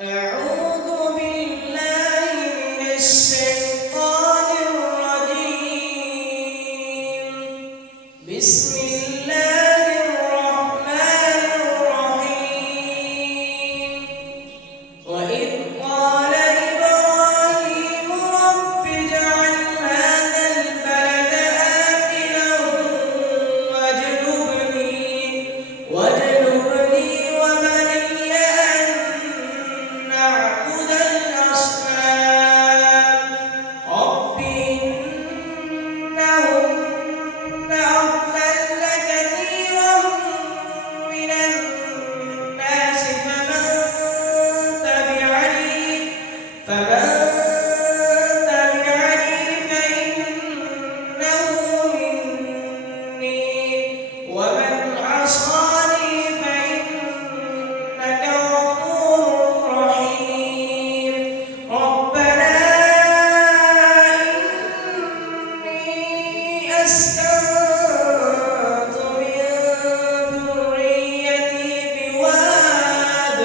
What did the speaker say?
أعوذ بالله من الشيطان الرجيم. بسم الله الرحمن الرحيم. وإذ قال إبراهيم رب اجعل هذا البلد آمنا واجنبني وبني أن نعبد الأصنام. رب إنهن أضللن كثيرا من الناس فمن تبعني فإنه مني ومن عصاني فإنك غفور رحيم. ربنا إني أسكنت من ذريتي بواد